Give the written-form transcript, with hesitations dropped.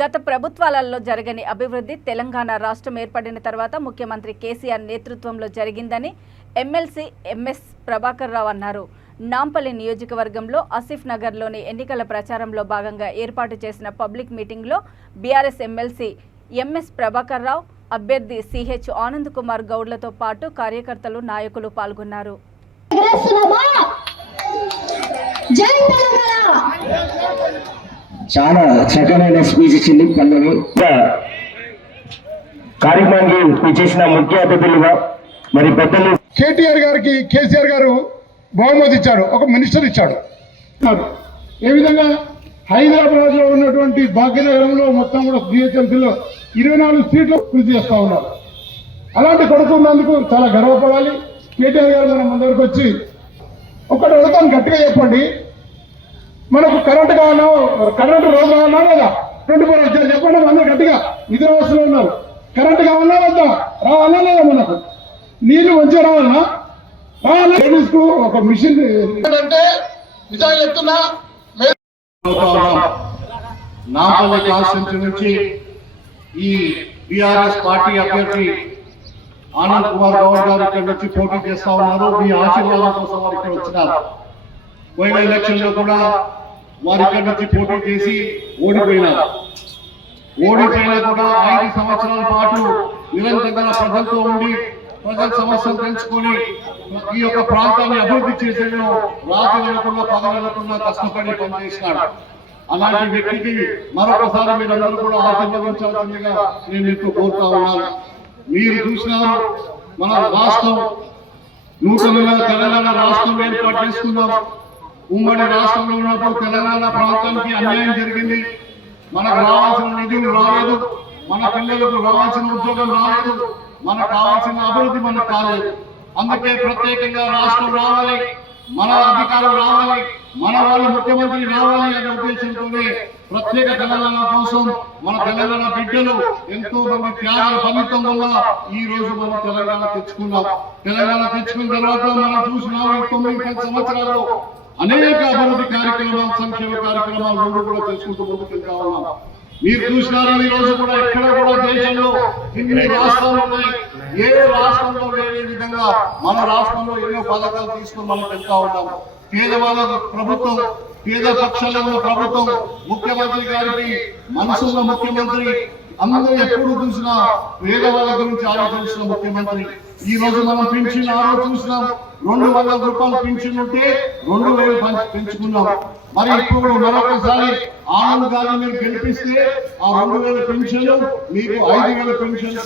గత ప్రభుత్వాలలో జరగని అభివృద్ధి తెలంగాణ రాష్ట్రం ఏర్పడిన తర్వాత ముఖ్యమంత్రి కేసీఆర్ నేతృత్వంలో జరిగిందని ఎమ్మెల్సీ ఎంఎస్ ప్రభాకర్ రావు అన్నారు. నాంపల్లి నియోజకవర్గంలో ఆసిఫ్ నగర్లోని ఎన్నికల ప్రచారంలో భాగంగా ఏర్పాటు చేసిన పబ్లిక్ మీటింగ్లో BRS MLC MS Prabhakar Rao, అభ్యర్థి సిహెచ్ ఆనంద్ కుమార్ గౌడ్లతో పాటు కార్యకర్తలు, నాయకులు పాల్గొన్నారు. చాలా చక్కనైన స్పీచ్ ఇచ్చింది పల్లవి. కార్యక్రమానికి చేసిన ముఖ్య అతిథులుగా మరి పెద్దలు కేటీఆర్ గారికి కేసీఆర్ గారు బహుమతి ఇచ్చాడు, ఒక మినిస్టర్ ఇచ్చాడు. ఏ విధంగా హైదరాబాద్ లో ఉన్నటువంటి భాగ్యనగరంలో మొత్తం కూడా జిహెచ్ఎంసీలో 24 సీట్లు కృషి చేస్తా ఉన్నారు. అలాంటి కొడుకున్నందుకు చాలా గర్వపడాలి. కేటీఆర్ గారు మన ముందరికి వచ్చి ఒకటి అడుగుతాను, గట్టిగా చెప్పండి, మనకు కరెంటు కావాలా, కరెంటు రోజు కావాలా లేదా? 24 వచ్చారు చెప్పండి. అందరూ గట్టిగా నిద్రావస్థలో ఉన్నారు. కరెంటు కావాలా వద్దా? రావాలా లేదా? మనకు నీళ్లు మంచిగా రావాలా? లేడీస్ కు ఒక మిషన్ అంటే నిజంగా చెప్తున్నా, నాంపల్లి కాన్స్టిట్యూన్సీ నుంచి ఈ బీఆర్ఎస్ పార్టీ అభ్యర్థి ఆనంద్ కుమార్ గౌడ్ గారు ఇక్కడ నుంచి పోటీ చేస్తా ఉన్నారు. మీ ఆశీర్వాదం కోసం వారు ఇక్కడ వచ్చినారు. పోయిన ఎలక్షన్ లో కూడా వారు ఇక్కడ నుంచి పోటీ చేసి ఓడిపోయినా కూడా 5 సంవత్సరాల పాటు నిరంతరంగా ప్రజలతో ఉండి ప్రజల సమస్యలు తెలుసుకొని ఈ యొక్క ప్రాంతాన్ని అభివృద్ధి చేసేందుకు రాత్రి వెళ్లకుండా పగలు వెళ్లకుండా కష్టపడి పనిచేసినాడు. అలాంటి వ్యక్తికి మరొకసారి మీరందరూ కూడా ఆశీర్వదించాల్సిందిగా నేను మీకు కోరుతా ఉన్నాను. మీరు చూసినారు, మన రాష్ట్రం నూతనంగా తెలంగాణ రాష్ట్రం ఏర్పాటు చేసుకున్నాం. ఉమ్మడి రాష్ట్రంలో ఉన్నప్పుడు తెలంగాణ ప్రాంతానికి అన్యాయం జరిగింది. మనకు రావాల్సిన నిధులు రాలేదు, మన పిల్లలకు రావాల్సిన ఉద్యోగం రాలేదు, మనకు కావాల్సిన అభివృద్ధి మనకు కాలేదు. అందుకే ప్రత్యేకంగా రాష్ట్రం రావాలి, మన అధికారులు రావాలి, మన వాళ్ళు ముఖ్యమంత్రి రావాలి అనే ఉద్దేశంతోనే ప్రత్యేక తెలంగాణ కోసం మన తెలంగాణ బిడ్డలు ఎంతో మంది త్యాగాల ఫలితం వల్ల ఈ రోజు మనం తెలంగాణ తెచ్చుకున్నాం. తెలంగాణ తెచ్చుకున్న తర్వాత మనం చూసినాం 9-10 సంవత్సరాల్లో అనేక అభివృద్ధి కార్యక్రమాలు, సంక్షేమ కార్యక్రమాలు రెండు కూడా చేసుకుంటూ ముందుకెళ్తా ఉన్నాం. మీరు చూసినారు, ఈ రోజు కూడా ఎక్కడ కూడా దేశంలో ఇన్ని రాష్ట్రాలు ఉన్నాయి, ఏ రాష్ట్రంలో లేని విధంగా మన రాష్ట్రంలో ఎన్నో పథకాలు తీసుకుని మనం వెళ్తా ఉన్నాం. పేదవాళ్ళ ప్రభుత్వం, పేద పక్షాల ప్రభుత్వం, ముఖ్యమంత్రి గారికి మనసున్న ముఖ్యమంత్రి, అందరూ ఎప్పుడు చూసినా పేదవాళ్ళ గురించి ఆలోచించిన ముఖ్యమంత్రి. ఈ రోజు మనం పెన్షన్ ఆ రోజు చూసినాం, 200 రూపాయలు పెన్షన్ ఉంటే 2000 పెంచుకున్నాం. మరి ఇప్పుడు మరొకసారి ఆనంద్ గారిని మీరు గెలిపిస్తే ఆ 2000 పెన్షన్ మీకు 5000 పెన్షన్